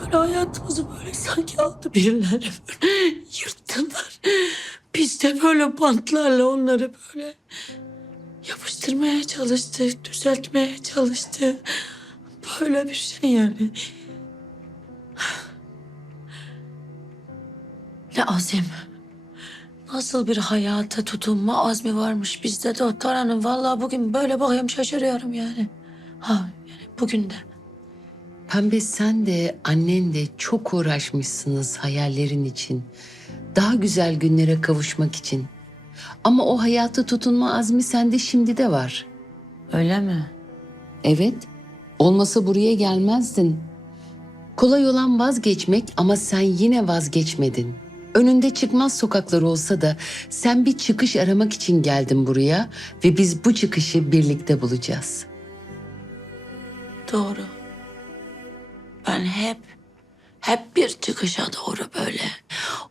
Böyle hayatımızı böyle sanki aldı birileri böyle yırttılar. Biz de böyle bantlarla onları böyle yapıştırmaya çalıştık, düzeltmeye çalıştık. Böyle bir şey yani. Ne azim. Nasıl bir hayata tutunma azmi varmış bizde doktor hanım. Vallahi bugün böyle bakıyorum şaşırıyorum yani. Ha yani bugün de. Pembe sen de annen de çok uğraşmışsınız hayallerin için. Daha güzel günlere kavuşmak için. Ama o hayata tutunma azmi sende şimdi de var. Öyle mi? Evet. Olmasa buraya gelmezdin. Kolay olan vazgeçmek ama sen yine vazgeçmedin. Önünde çıkmaz sokaklar olsa da sen bir çıkış aramak için geldin buraya ve biz bu çıkışı birlikte bulacağız. Doğru. Ben hep, hep bir çıkışa doğru böyle.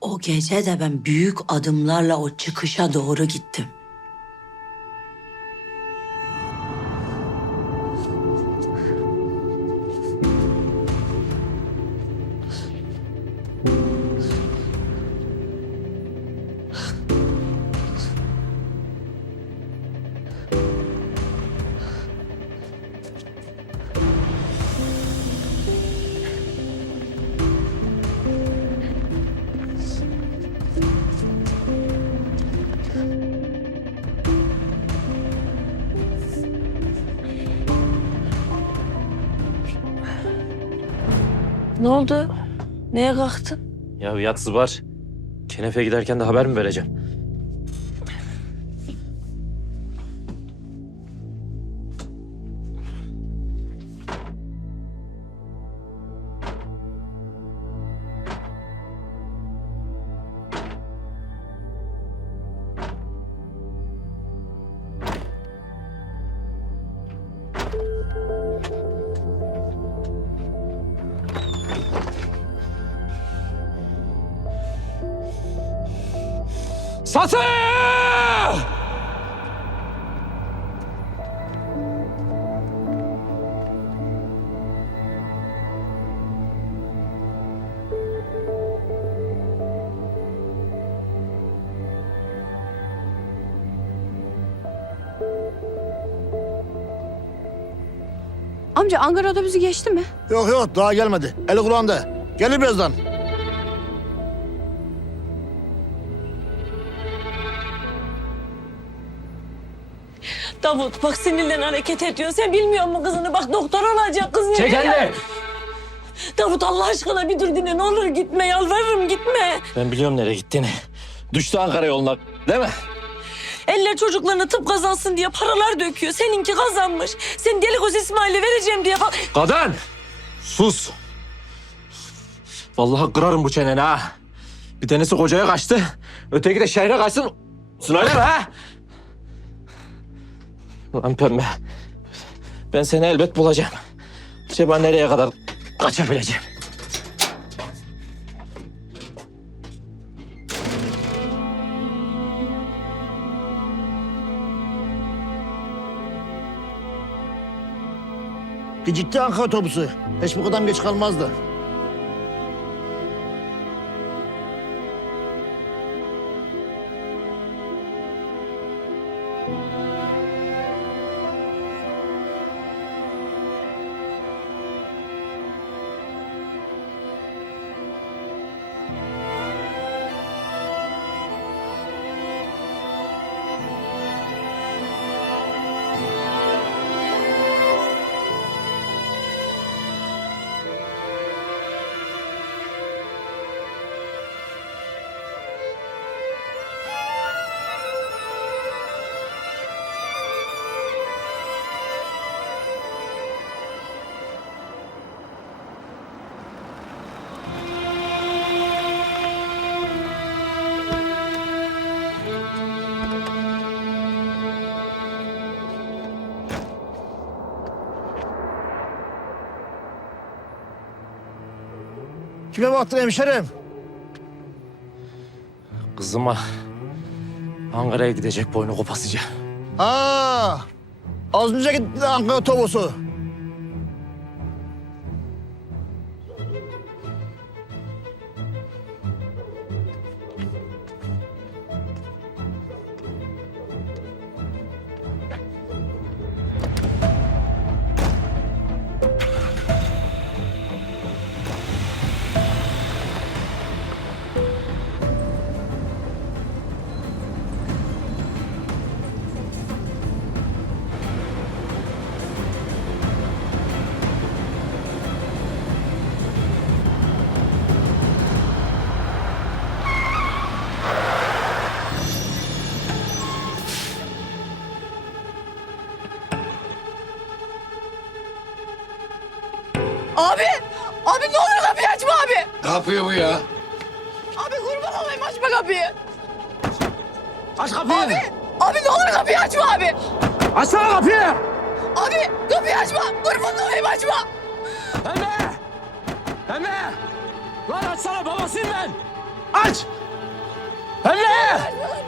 O gece de ben büyük adımlarla o çıkışa doğru gittim. Ne oldu? Neye kalktın? Ya yatsı var. Kenefe giderken de haber mi vereceğim? Satı! Amca Ankara otobüsü geçti mi? Yok yok daha gelmedi. Eli kulağında. Gelir birazdan. Davut bak sinirlen hareket ediyor. Sen bilmiyor musun kızını? Bak doktor olacak kız. Çek nereye- elini! Davut Allah aşkına bir dur dinle. Ne olur gitme yalvarırım gitme. Ben biliyorum nereye gittiğini. Düştü Ankara yoluna değil mi? Eller çocuklarına tıp kazansın diye paralar döküyor. Seninki kazanmış. Sen deli göz İsmail'e vereceğim diye falan. Kadın! Sus! Vallahi kırarım bu çeneni ha. Bir tanesi kocaya kaçtı. Öteki de şehre kaçsın. Söyleme ha! Lan pembe. Ben seni elbet bulacağım. Acaba nereye kadar kaçabileceğim? Gecikti Ankara otobüsü. Hiç bu kadar geç kalmazdı. Kime baktın hemşerim? Kızıma Ankara'ya gidecek boynu kopasıca. Ha, az önce gitti Ankara otobüsü. Abi! Abi ne olur kapıyı açma abi! Ne yapıyor bu ya? Abi kurban olayım açma kapıyı! Aç kapıyı! Abi! Abi ne olur kapıyı açma abi! Açsana kapıyı! Abi kapıyı açma! Kurban olayım açma! Emre! Emre! Lan açsana babasıyım ben! Aç! Emre! Emre!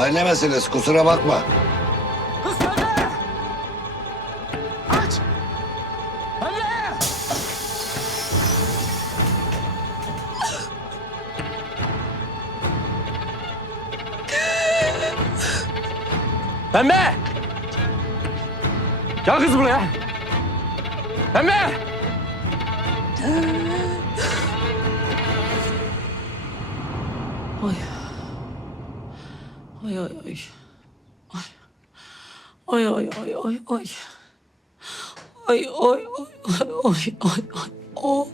Aile meselesi kusura bakma. Kız pembe. Aç. Pembe. Pembe. Gel kız buraya. Pembe. Ay ay ay. Ay ay ay ay ay. Ay ay ay ay ay ay. O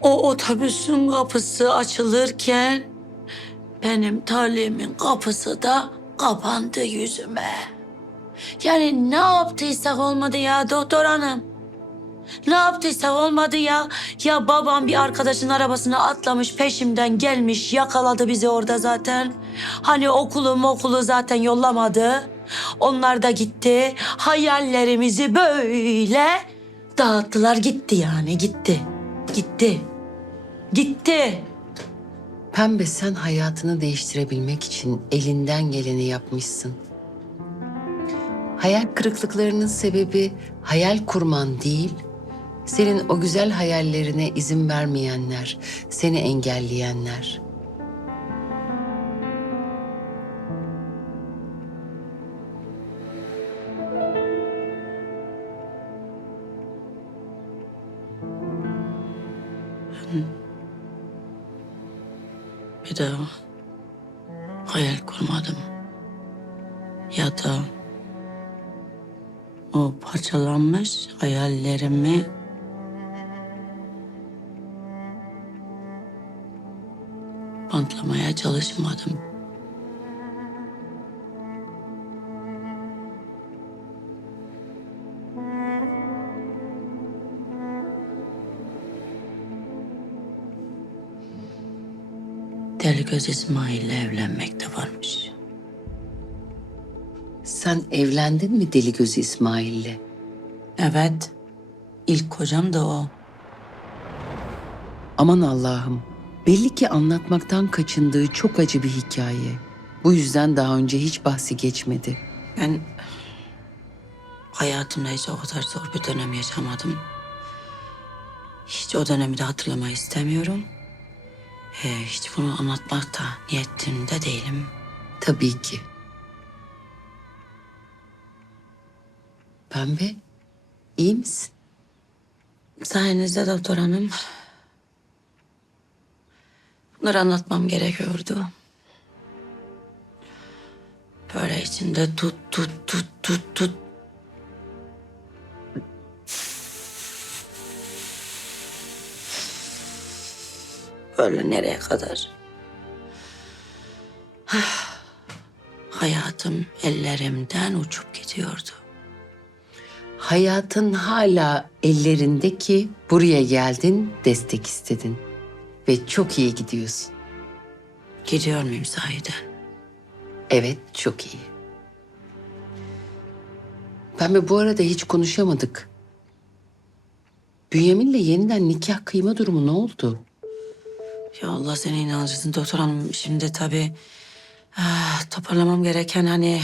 o otobüsün kapısı açılırken benim talimin kapısı da kapandı yüzüme. Yani ne yaptıysak olmadı ya doktor hanım. Ne yaptıysak olmadı ya. Ya babam bir arkadaşın arabasına atlamış peşimden gelmiş yakaladı bizi orada zaten. Hani okulu okulu zaten yollamadı. Onlar da gitti. Hayallerimizi böyle dağıttılar gitti yani gitti. Gitti. Gitti. Pembe sen hayatını değiştirebilmek için elinden geleni yapmışsın. Hayal kırıklıklarının sebebi hayal kurman değil, senin o güzel hayallerine izin vermeyenler, seni engelleyenler. Bir daha hayal kurmadım. Ya da o parçalanmış hayallerimi bantlamaya çalışmadım. Deli göz İsmail'le evlenmek de varmış. Sen evlendin mi deli gözü İsmail'le? Evet, ilk kocam da o. Aman Allah'ım, belli ki anlatmaktan kaçındığı çok acı bir hikaye. Bu yüzden daha önce hiç bahsi geçmedi. Ben hayatımda hiç o kadar zor bir dönem yaşamadım. Hiç o dönemi de hatırlamayı istemiyorum. Ee, hiç bunu anlatmak da niyetinde değilim. Tabii ki. Pembe, iyi misin? Sayenizde doktor hanım. Bunları anlatmam gerekiyordu. Böyle içinde tut tut tut tut tut. Böyle nereye kadar? Hayatım ellerimden uçup gidiyordu. Hayatın hala ellerinde ki buraya geldin, destek istedin. Ve çok iyi gidiyorsun. Gidiyor muyum sahiden? Evet, çok iyi. Pembe bu arada hiç konuşamadık. Bünyamin'le yeniden nikah kıyma durumu ne oldu? Ya Allah seni inandırsın doktor hanım. Şimdi tabii ah, toparlamam gereken hani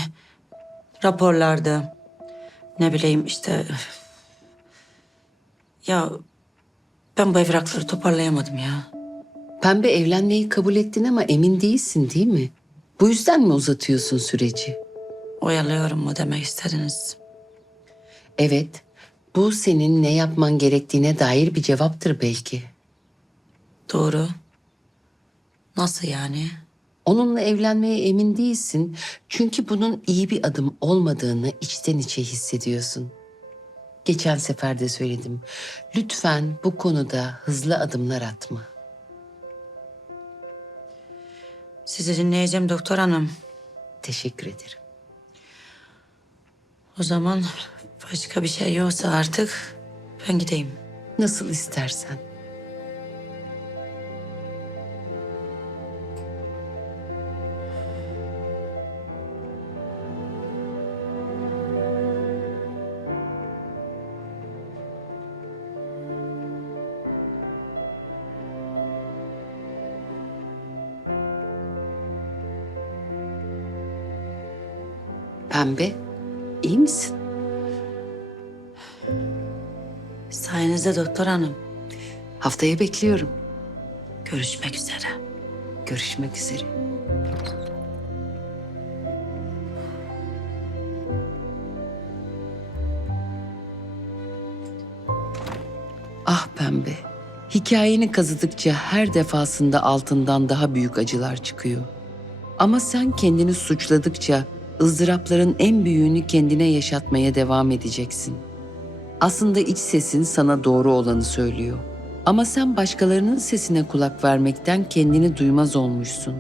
raporlardı. Ne bileyim işte. Ya ben bu evrakları toparlayamadım ya. Pembe evlenmeyi kabul ettin ama emin değilsin değil mi? Bu yüzden mi uzatıyorsun süreci? Oyalıyorum mu demek istediniz? Evet, bu senin ne yapman gerektiğine dair bir cevaptır belki. Doğru. Nasıl yani? Onunla evlenmeye emin değilsin çünkü bunun iyi bir adım olmadığını içten içe hissediyorsun. Geçen sefer de söyledim. Lütfen bu konuda hızlı adımlar atma. Sizi dinleyeceğim doktor hanım. Teşekkür ederim. O zaman Başka bir şey yoksa artık ben gideyim. Nasıl istersen. Pembe, iyi misin? Sayenizde doktor hanım. Haftaya bekliyorum. Görüşmek üzere. Görüşmek üzere. Ah pembe. Hikayeni kazıdıkça her defasında altından daha büyük acılar çıkıyor. Ama sen kendini suçladıkça ızdırapların en büyüğünü kendine yaşatmaya devam edeceksin. Aslında iç sesin sana doğru olanı söylüyor. Ama sen başkalarının sesine kulak vermekten kendini duymaz olmuşsun.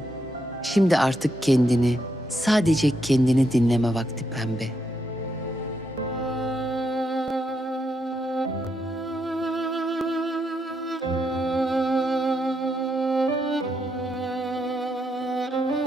Şimdi artık kendini, sadece kendini dinleme vakti pembe.